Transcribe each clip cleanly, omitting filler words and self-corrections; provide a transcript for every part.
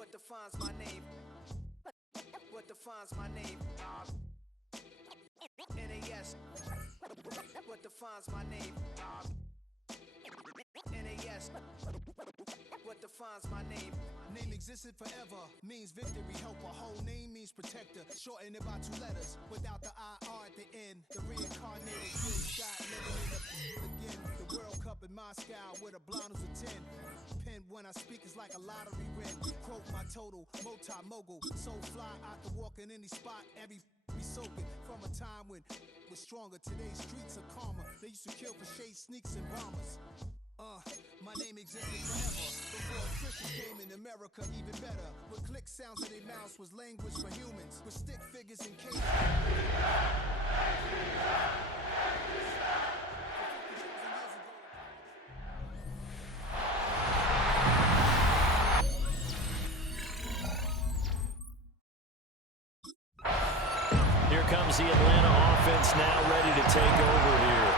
What defines my name? What defines my name? NAS. What defines my name? NAS. What defines my name? Name existed forever, means victory, helper. Whole name means protector. Shorten it by 2 letters, without the IR at the end. The reincarnated Gil Scott living in the again. The World Cup in Moscow with a blonde who's a 10. Pen when I speak is like a lottery win. Quote my total, multi-mogul. So fly, I can walk in any spot, every be soaking. From a time when was stronger. Today's streets are calmer. They used to kill for shade sneaks and bombers. My name existed forever. Before Christians came in America, even better. With click sounds in their mouths was language for humans. With stick figures and cages. Here comes the Atlanta offense now ready to take over here.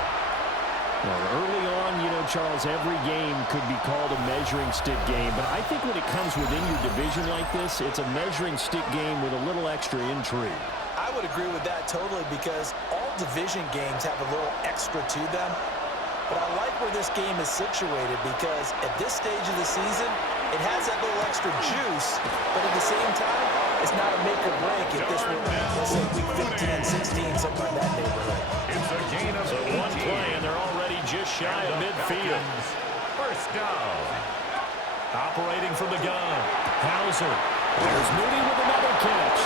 Well, early on, you know, Charles, every game could be called a measuring stick game. But I think when it comes within your division like this, it's a measuring stick game with a little extra intrigue. I would agree with that totally because all division games have a little extra to them. But I like where this game is situated because at this stage of the season, it has that little extra juice. But at the same time, it's not a make or break if this were, let's say, week 15, 16, something like that neighborhood. It's a gain of 18. One play, and they're already just shy of midfield. First down. Operating from the gun. Hauser. There's Mooney with another catch.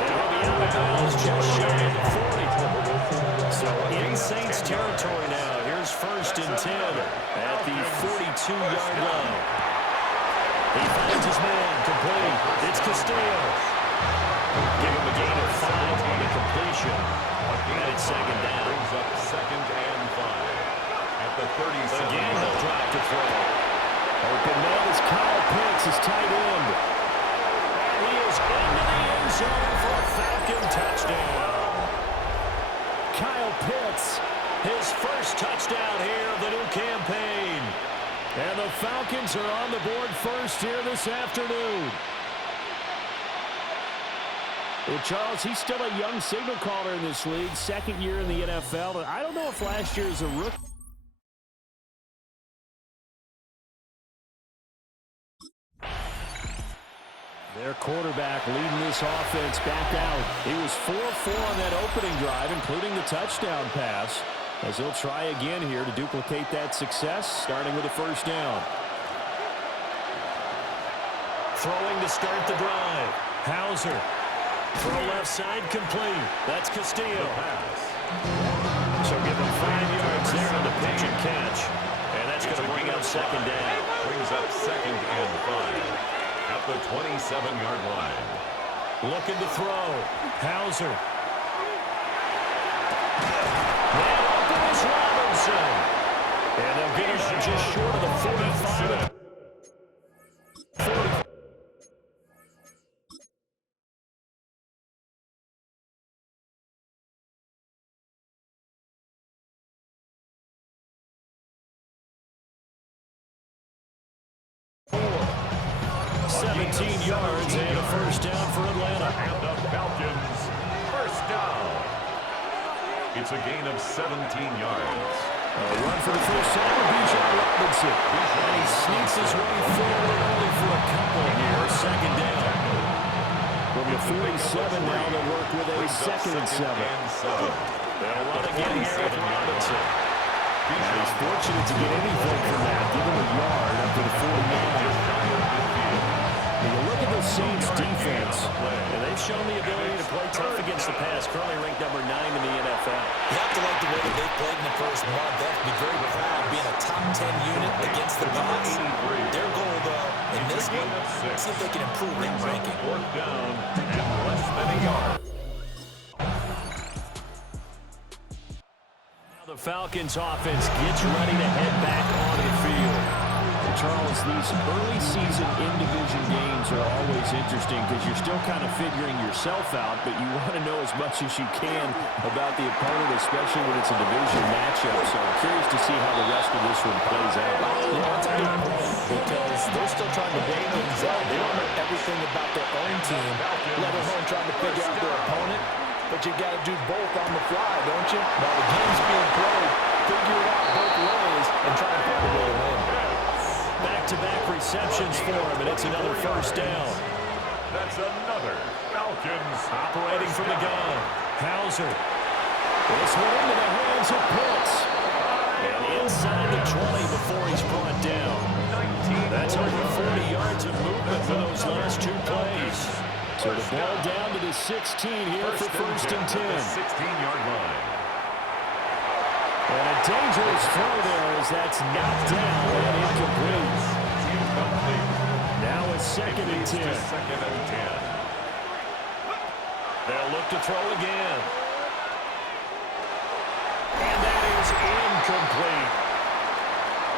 And he'll be out of bounds just shy of the 40. So in Saints territory now. Here's first and 10 at the 42-yard line. He finds his man, complete. It's Castillo. Give him a gain of 5 on the completion. And it's second down. Brings up second and 5 at the 37. Again, they'll drop to throw. Open man is Kyle Pitts, his tight end. And he is into the end zone for a Falcon touchdown. Kyle Pitts, his first touchdown here of the new campaign. And the Falcons are on the board first here this afternoon. Well, Charles, he's still a young signal caller in this league, second year in the NFL. But I don't know if last year is a rookie. Their quarterback leading this offense back out. He was 4-4 on that opening drive, including the touchdown pass, as he'll try again here to duplicate that success, starting with a first down. Throwing to start the drive. Hauser. Throw left side complete. That's Castillo. So give him 5 yards there on the pitch and catch. And that's going to bring up second down. Brings up second and 5 at the 27-yard line. Looking to throw. Hauser. Man open is Robinson. And they'll get him just short of the 45. 40. Yards and a first down for Atlanta. And the Falcons, first down. It's a gain of 17 yards. A run for the first time with Bijan Robinson. And he sneaks his way forward only for a couple here. Second down. From the 47 now, they'll work with a second and 7. They'll run again here with Robinson. And he's fortunate to get anything from that, given the yard up to the 49. You look at the Saints defense, and they've shown the ability to play tough against the pass, currently ranked number 9 in the NFL. You have to like the way that they played in the first month. They have to be very proud of being a top 10 unit against the pass. Their goal, though, in this one, see if they can improve that ranking. Fourth down and less than a yard. Now the Falcons offense gets ready to head back onto the field. Charles, these early season in-division games are always is interesting because you're still kind of figuring yourself out, but you want to know as much as you can about the opponent, especially when it's a division matchup. So I'm curious to see how the rest of this one plays out. Yeah, that's a good point because they're still trying to weigh things out. They don't know everything about their own team, let alone trying to figure out their opponent. But you got to do both on the fly, don't you? While the game's being played, figure it out both ways and try and find a way to win. Back-to-back receptions for him, and it's another first down. That's another Falcons. Operating from the gun, Hauser. This one into the hands of Pitts. And inside the 20 before he's brought down. That's over 40 yards of movement for those last two plays. So the ball down to the 16 here for first and 10. 16-yard line. And a dangerous throw there as that's knocked down and incomplete. Now it's second and 10. Second and 10. They'll look to throw again. And that is incomplete.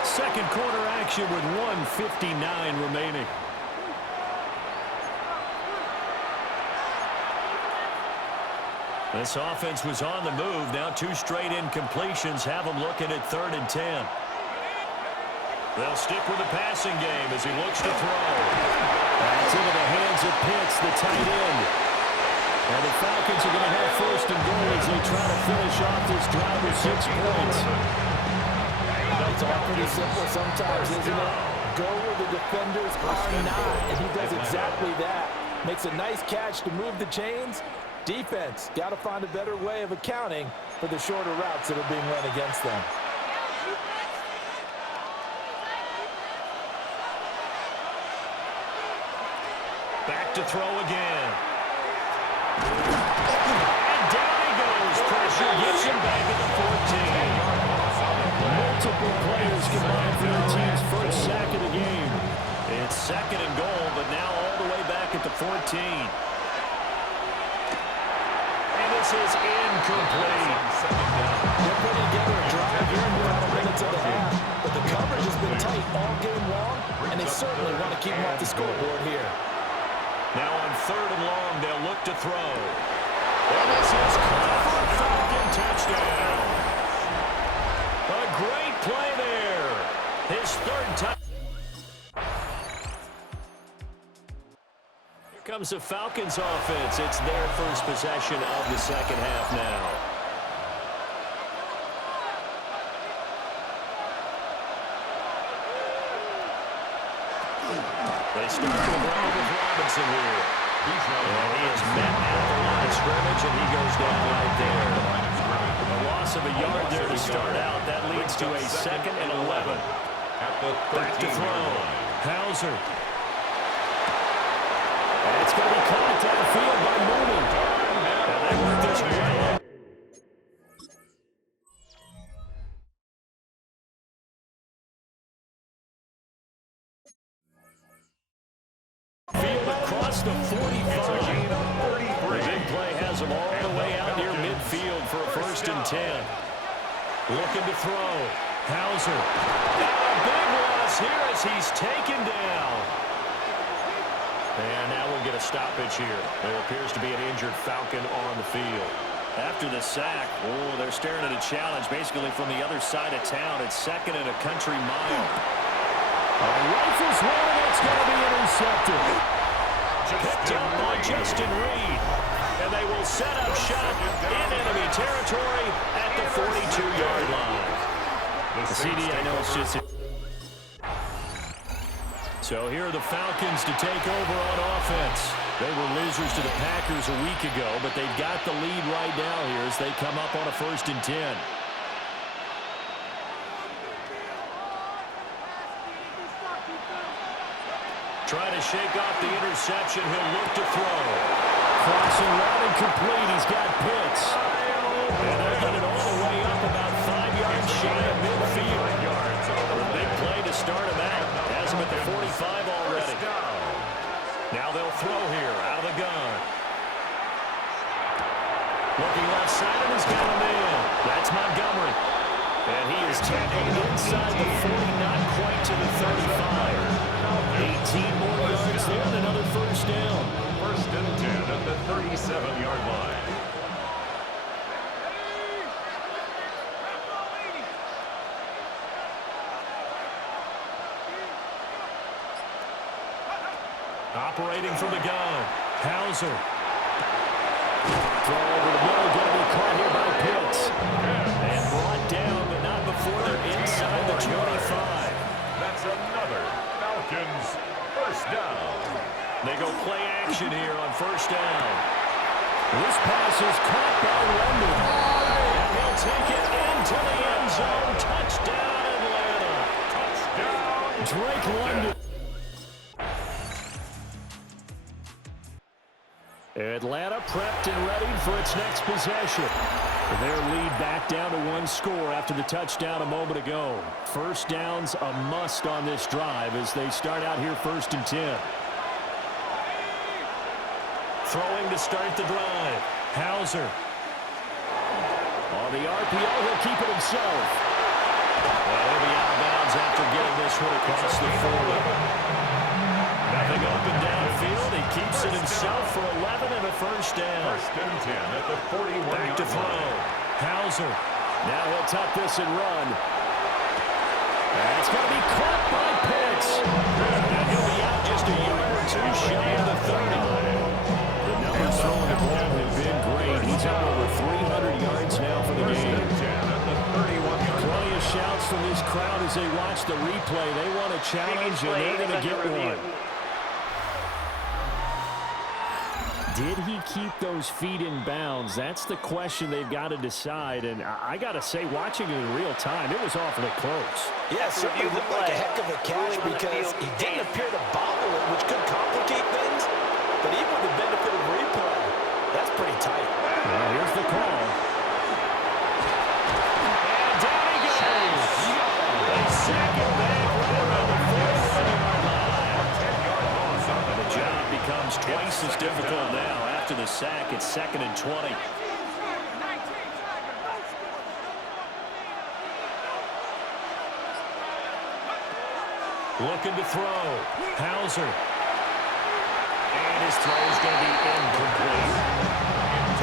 Second quarter action with 1:59 remaining. This offense was on the move. Now two straight incompletions have them looking at third and 10. They'll stick with the passing game as he looks to throw. That's into the hands of Pitts, the tight end. And the Falcons are going to have first and goal as they try to finish off this drive with 6 points. It's all pretty simple sometimes, isn't it? Go where the defenders are not, and he does exactly that. Makes a nice catch to move the chains. Defense, got to find a better way of accounting for the shorter routes that are being run against them. Back to throw again. And down he goes. Pressure gets him back at the 14. Multiple players combined for their team's first sack of the game. It's second and goal, but now all the way back at the 14. This is incomplete. They're putting together a drive here in the final minutes of the half, but the coverage has been tight all game long, and they certainly want to keep them off the scoreboard here. Now on third and long, they'll look to throw. And this is caught for a Falcon touchdown. A great play there. His third touchdown. Comes the Falcons offense. It's their first possession of the second half now. They start the ground with Robinson here. And he is met at the line of scrimmage, and he goes down right there. A loss of a yard there to start out. That leads to a second and 11. Back to throw. Hauser. And it's going to be caught downfield by Mooney. And they work this way. Field across the 45. The big play has them all the way out near midfield for a first and 10. Looking to throw. Hauser. And a big loss here as he's taken down. And now we'll get a stoppage here. There appears to be an injured Falcon on the field. After the sack, they're staring at a challenge basically from the other side of town. It's second and a country mile. Rifles one, that's going to be intercepted. Picked up by Justin Reed. And they will set up shop in enemy territory at the 42-yard line. The CD, I know it's just... So here are the Falcons to take over on offense. They were losers to the Packers a week ago, but they've got the lead right now here as they come up on a first and 10. Trying to shake off the interception. He'll look to throw. Crossing route incomplete. He's got Pitts. And they'll get it all the way up about 5 yards shy of midfield. A big play to start him out. Has him at the 45 already. Now they'll throw here out of the gun. Looking left side and he's got a man. That's Montgomery. And he is tackled inside the 40, not quite to the 35. 18 more yards there and another first down. 7-yard line. Operating from the gun, Hauser. Throw over the middle, going to be caught here by Pitts. And brought down, but not before they're inside the 25. That's another Falcons first down. They go play action here on first down. This pass is caught by London. And he'll take it into the end zone. Touchdown, Atlanta. Touchdown. Drake London. Atlanta prepped and ready for its next possession. Their lead back down to one score after the touchdown a moment ago. First down's a must on this drive as they start out here 1st and 10. Throwing to start the drive. Hauser. On the RPO, he'll keep it himself. Well, he'll be out of bounds after getting this one across the 40. Nothing open downfield. He keeps it himself for 11 and a first down. 1st and 10 at the 41. Back to throw. Hauser. Now he'll tuck this and run. That's going to be caught by Pitts. And he'll be out just a yard or two shy of the 30. The numbers throwing the ball have been great. He's up over 300 yards now for the game. 1st and 10 at the 31-yard line. Plenty of shouts from this crowd as they watch the replay. They want a challenge, and they're going to get one. Did he keep those feet in bounds? That's the question they've got to decide. And I got to say, watching it in real time, it was awfully close. Yeah, certainly looked like a heck of a catch because he didn't appear to bobble it, which could complicate things. But even with the benefit of replay, that's pretty tight. Well, here's the call. And down he goes. A second back right around the 41-yard line. 10-yard loss on And the job becomes twice as difficult now. After the sack, it's 2nd and 20. Looking to throw. Hauser. And his throw is going to be incomplete.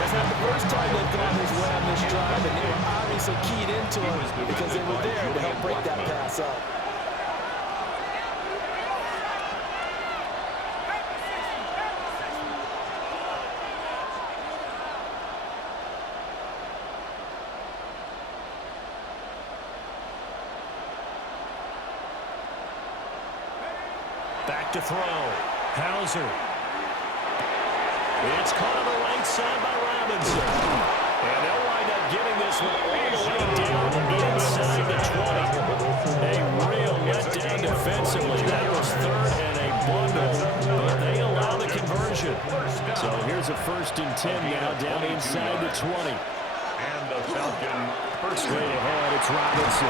That's not the first time they've gone his way on this drive, and they were obviously keyed into him because they were there to help break that pass up. Back to throw. Hauser. It's caught on the right side by Robinson. And they'll wind up getting this one all the way down inside the 20. A real letdown defensively. That was 3rd and a bundle, but they allow the conversion. So here's a 1st and 10 now down inside the 20. And the Falcon first Straight ahead, it's Robinson.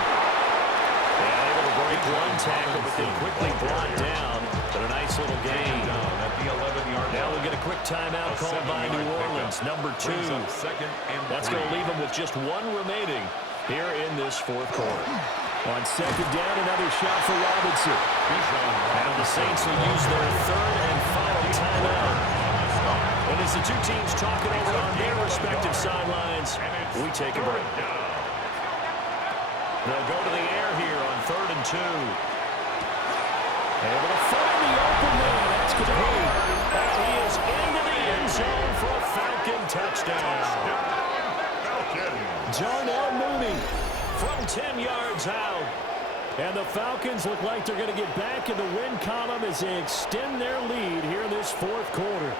And able to break one tackle, but then quickly brought down. But a nice little gain. down at the 11-yard line. Now we'll get a quick timeout called by New Orleans, number 2. That's going to leave them with just one remaining here in this 4th quarter. On 2nd down, another shot for Robinson. Now the Saints will use their 3rd and final timeout. And as the two teams talk it over on their respective sidelines, we take a break. They'll go to the air here on 3rd and 2. Able to find the open man. That's complete. And he is into the end zone for a Falcon touchdown. Darnell Mooney from 10 yards out. And the Falcons look like they're going to get back in the win column as they extend their lead here in this 4th quarter.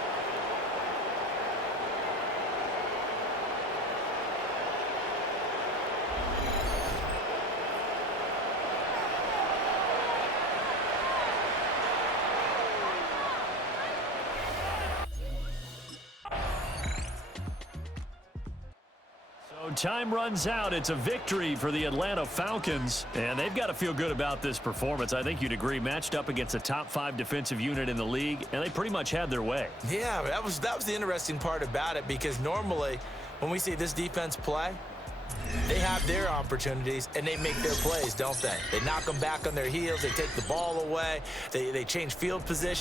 Time runs out. It's a victory for the Atlanta Falcons, and they've got to feel good about this performance. I think you'd agree, matched up against a top 5 defensive unit in the league, and they pretty much had their way. Yeah, that was the interesting part about it, because normally when we see this defense play, they have their opportunities and they make their plays, don't they? They knock them back on their heels. They take the ball away. They change field position.